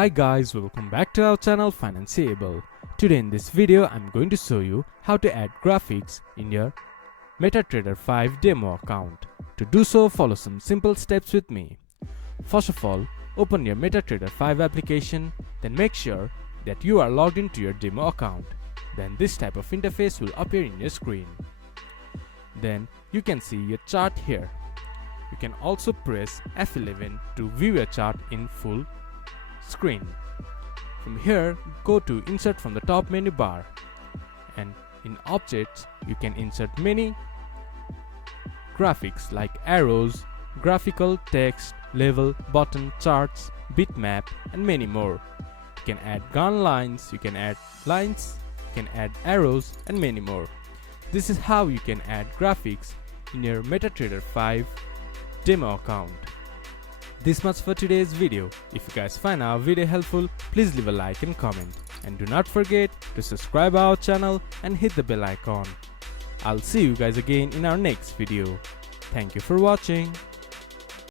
Hi guys, welcome back to our channel Financeable. Today in this video I'm going to show you how to add graphics in your MetaTrader 5 demo account. To do so, follow some simple steps with me. First of all, open your MetaTrader 5 application, then make sure that you are logged into your demo account. Then this type of interface will appear in your screen. Then you can see your chart here. You can also press F11 to view your chart in full screen. From here, go to Insert from the top menu bar, and in Objects you can insert many graphics like arrows, graphical, text, level, button, charts, bitmap, and many more. You can add gun lines, you can add arrows, and many more. This is how you can add graphics in your MetaTrader 5 demo account. This much for today's video. If you guys find our video helpful, please leave a like and comment. And do not forget to subscribe our channel and hit the bell icon. I'll see you guys again in our next video. Thank you for watching.